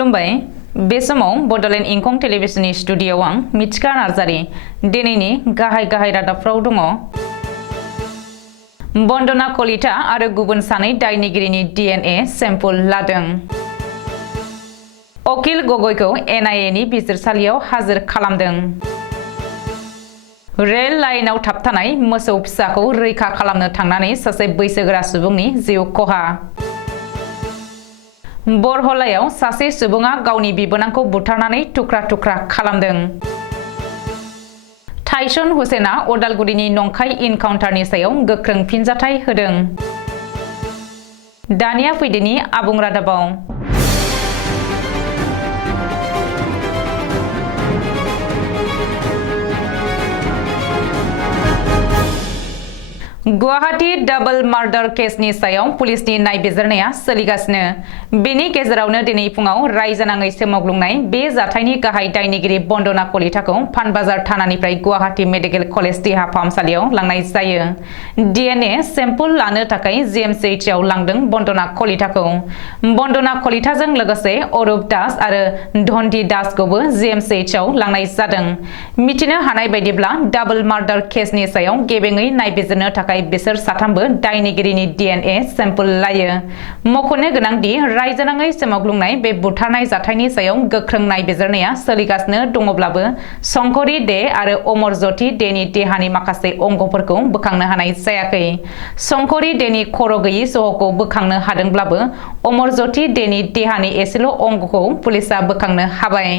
खुलुमबाय बे समाव बडोलेण्ड इंखं टेलिभिजननि स्टुडियोआव आं मिथिका नार्जारी दिनैनि गाहाय रादाबफ्राव दङ। बन्दना कलिता आरो गुबुन सानै दायनिगिरिनि DNA सेम्पल लादों। अकिल गगैखौ NIA नि बिजिरसालियाव हाजिर खालामदों। रेल लाइनाव थाबथानाय मोसौ फिसाखौ रैखा खालामनो थांनानै सासे बैसोगोरा सुबुंनि जिउ खहा। बरहलायाव सासे सुबुङा गावनि बिबोनांखौ बुथारनानै थुख्रा खालामदों। टाइसन हुसेना अदालगुरिनि नंखाय इनकाउन्टारनि सायाव गोख्रों फिनजाथाय होदों। दानिया फैदोनि आबुं रादाबाव। गुवाहाटी डाबल मार्डार केसनि सायाव पुलिसनि नायबिजिरनाया सोलिगासिनो। बेनि गेजेरावनो दिनै फुङाव रायजोनाङै सोमावग्लुंनाय बे जाथायनि गाहाय दायनिगिरि बन्दना कलिताखौ पानबाजार थानानिफ्राय गुवाहाटी मेडिकेल कलेज देहा फाहामसालियाव लांनाय जायो। DNA सेम्पल लानो थाखाय GMCH आव लांदों बन्दना कलिताखौ। बन्दना कलिताजों लोगोसे अरूप दास आरो धन्दी दासखौबो GMCH आव लांनाय जादों। मिथिनो हानाय बायदिब्ला डाबल मार्डार केसनि सायाव गेबेङै नायबिजिरनो थाखाय बिसोर साथामबो दायनिगिरिनि DNA सेम्पल लायो। मख'नो गोनांदि रायजोनाङै सोमावग्लुंनाय बे बुथारनाय जाथायनि सायाव गोख्रों नायबिजिरनाया सोलिगासिनो दङब्लाबो शंकरी दे आरो अमरज्योति देनि देहानि माखासे अंगफोरखौ बोखांनो हानाय जायाखै। शंकरी देनि खर' गैयि सह'खौ बोखांनो हादोंब्लाबो अमरज्योति देनि देहानि एसेल' अंगखौ पुलिसा बोखांनो हाबाय।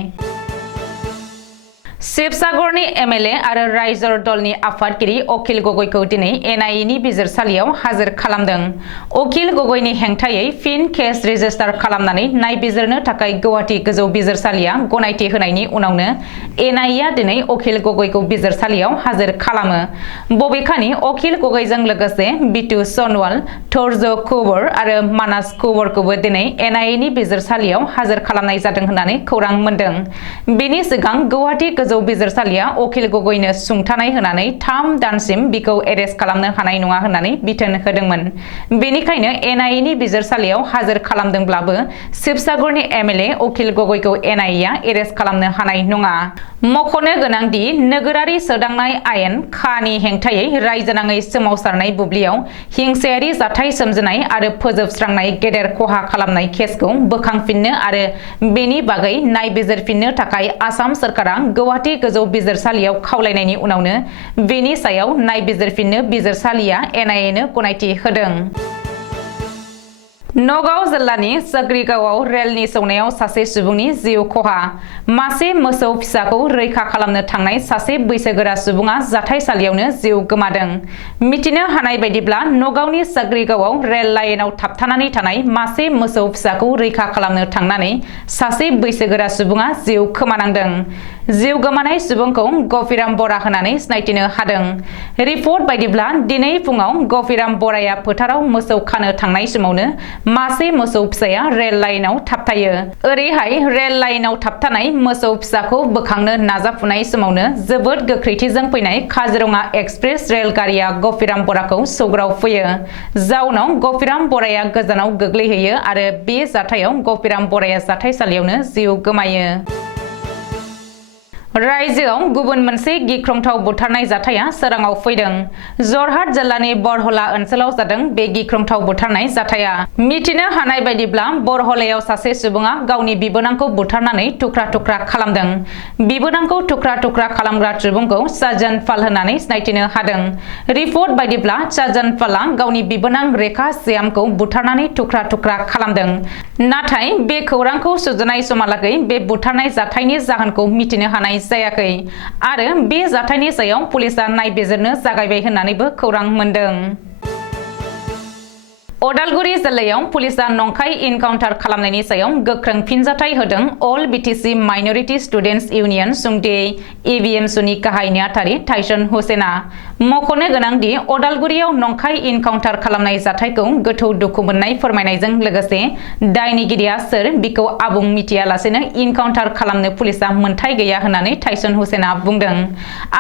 शिवसागरनि MLA आरो राइजर दलनि आफादगिरि अकिल गगैखौ दिनै NIA नि बिजिरसालियाव हाजिर खालामदों। अकिल गगैनि हेंथायै फिन केस रेजिस्टार खालामनानै नायबिजिरनो थाखाय गुवाहाटी गोजौ बिजिरसालिया गनायथि होनायनि उनावनो NIA आ दिनै अकिल गगैखौ बिजिरसालियाव हाजिर खालामो। बबेखानि अकिल गगैजों लोगोसे बिटु सनवाल, धैर्य कुबर आरो मानस कुबरखौबो दिनै NIA नि बिजिरसालियाव हाजिर खालामनाय जादों होननानै खौरां मोन्दों। बेनि सिगां गुवाहाटी गोजौ बिजिरसालिया अकिल गगैनो सुंथानाय होनानै 3 दानसिम बिखौ एरेस्ट खालामनो हानाय नङा होननानै बिथोन होदोंमोन। बेनिखायनो NIA नि बिजिरसालियाव हाजिर खालामदोंब्लाबो शिवसागरनि MLA अकिल गगैखौ NIA आ एरेस्ट खालामनो हानाय नङा। मख'नो गोनांदि नोगोरारि सोदांनाय आयेन खानि हेंथायै रायजोनाङै सोमावसारनाय बुब्लियाव हिंसायारि जाथाय सोमजिनाय आरो फोजोबस्रांनाय गेदेर खहा खालामनाय केसखौ बोखांफिननो आरो बेनि बागै नायबिजिरफिननो थाखाय आसाम सोरखारा गुवाहाटी गोजौ बिजिरसालियाव खावलायनायनि उनावनो बेनि सायाव नायबिजिरफिननो बिजिरसालिया NIA नो गनायथि होदों। नगाव जिल्लानि साग्रिगावआव रेलनि सौनायाव सासे सुबुंनि जिउ खहा। मासे मोसौ फिसाखौ रैखा खालामनो थांनाय सासे बैसोगोरा सुबुङा जाथायसालियावनो जिउ गोमादों। मिथिनो हानाय बायदिब्ला नगावनि साग्रिगावआव रेल लाइनाव थाबथानानै थानाय मासे मोसौ फिसाखौ रैखा खालामनो थांनानै सासे बैसोगोरा सुबुङा जिउ खोमानांदों। जिउ गोमानाय सुबुंखौ गफिराम बरा होननानै सिनायथिनो हादों। रिपर्ट बायदिब्ला दिनै फुङाव गफिराम बराया फोथाराव मोसौ खानो थांनाय समावनो मासे मोसौ फिसाया रेल लाइनाव थाबथायो। ओरैहाय रेल लाइनाव थाबथानाय मोसौ फिसाखौ बोखांनो नाजाफुनाय समावनो जोबोद गोख्रैथिजों फैनाय काजिरङा एक्सप्रेस रेलगारिया गफिराम बराखौ सौग्रावफैयो। जाउनाव गफिराम बराया गोजानाव गोग्लैहैयो आरो बे जाथायाव गफिराम बराया जाथायसालियावनो जिउ गोमायो। रायजोआव गुबुन मोनसे गिख्रंथाव बुथारनाय जाथाया सोराङाव फैदों। जरहाट जिल्लानि बरहला ओनसोलाव जादों बे गिख्रंथाव बुथारनाय जाथाया। मिथिनो हानाय बायदिब्ला बरहलायाव सासे सुबुङा गावनि बिबोनांखौ बुथारनानै थुख्रा खालामदों। बिबोनांखौ थुख्रा खालामग्रा सुबुंखौ साजन पाल होननानै सिनायथिनो हादों। रिपर्ट बायदिब्ला साजन पालआ गावनि बिबोनां रेखा श्यामखौ बुथारनानै थुख्रा खालामदों। नाथाय बे खौरांखौ सुजुनाय समहालागै बे बुथारनाय जाथायनि जाहोनखौ मिथिनो हानाय जायाखै आरो बे जाथायनि सायाव पुलिसा नायबिजिरनो जागायबाय होननानैबो खौरां मोन्दों। अदालगुरि जिल्लायाव पुलिसा नंखाय इनकाउन्टार खालामनायनि सायाव गोख्रों फिनजाथाय होदों अल BTC माइनरिटि स्टुडेन्टस इउनियन सुंथायै ABMSUनि गाहाय नेहाथारि टाइसन हुसेना। मख'नो गोनांदि अदालगुरियाव नंखाय इनकाउन्टार खालामनाय जाथायखौ गोथौ दुखु मोननाय फोरमायनायजों लोगोसे दायनिगिरिया सोर बिखौ आबुं मिथियालासेनो इनकाउन्टार खालामनो पुलिसा मोनथाय गैया होननानै टाइसन हुसेना बुंदों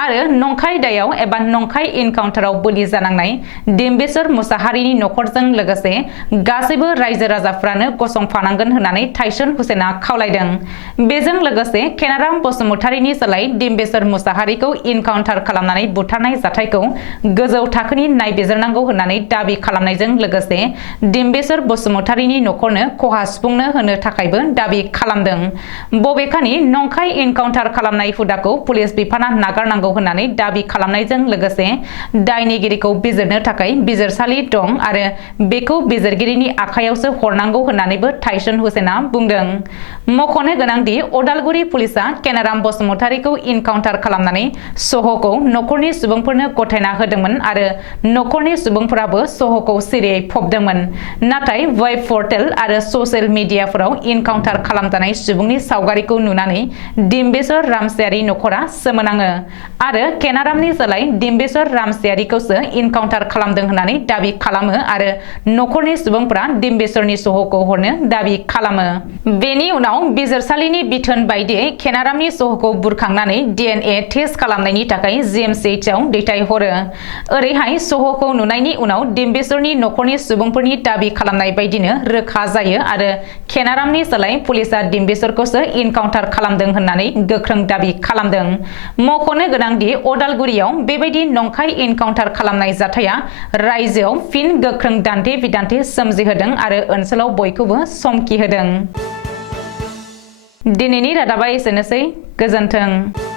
आरो नंखाय दायाव एबा नंखाय इनकाउन्टाराव बलि जानांनाय डिम्बेश्वर मुसाहारिनि नखरजों लोगोसे गासैबो रायजो राजाफ्रानो गसंफानांगोन होननानै टाइसन हुसेना खावलायदों। बेजों लोगोसे केनाराम बसुमतारीनि सोलाय डिम्बेश्वर मुसाहारिखौ इनकाउन्टार खालामनानै बुथारनाय जाथायखौ गोजौ थाखोनि नायबिजिरनांगौ होननानै दाबि खालामनायजों लोगोसे डिम्बेश्वर बसुमतारीनि नखरनो खहा सुफुंनो होनो थाखायबो दाबि खालामदों। बबेखानि नंखाय इनकाउन्टार खालामनाय हुदाखौ पुलिस बिफाना नागारनांगौ होननानै दाबि खालामनायजों लोगोसे दायनिगिरिखौ बिजिरनो थाखाय बिजिरसालि दं आरो बेखौ बिजिरगिरिनि आखायावसो हरनांगौ होननानैबो टाइसन हुसेना बुंदों। मख'नो गोनांदि अदालगुरि पुलिसा केनाराम बसुमतारीखौ इनकाउन्टार खालामनानै सह'खौ नखरनि सुबुंफोरनो गथायना होदोंमोन आरो नखरनि सुबुंफोराबो सह'खौ सिरियै फबदोंमोन। नाथाय वेब पर्टेल आरो ससियेल मिडियाफोराव इनकाउन्टार खालामजानाय सुबुंनि सावगारिखौ नुनानै डिम्बेश्वर रामसियारि नखरा सोमोनाङो आरो केनारामनि सोलाय डिम्बेश्वर रामसियारिखौसो इनकाउन्टार खालामदों होननानै दाबि खालामो आरो नखरनि सुबुंफोरा डिम्बेश्वरनि सह'खौ हरनो दाबि खालामो। बेनि उनाव बिजिरसालिनि बिथोन बायदियै केनारामनि सह'खौ बुरखांनानै DNA टेस्ट खालामनायनि थाखाय GMCHआव दैथायहरो। ओरैहाय सह'खौ नुनायनि उनाव डिम्बेश्वरनि नखरनि सुबुंफोरनि दाबि खालामनाय बायदिनो रोखा जायो आरो केनारामनि सोलाय पुलिसा डिम्बेश्वरखौसो इनकाउन्टार खालामदों होननानै गोख्रों दाबि खालामदों। मख'नो गोनांदि अदालगुरियाव बेबायदि नंखाय इनकाउन्टार खालामनाय जाथाया रायजोआव फिन गोख्रों दान्थे बिदान्थे सोमजिहोदों आरो ओनसोलाव बयखौबो समखिहोदों। दिनैनि रादाबा एसेनोसै। गोजोन्थों।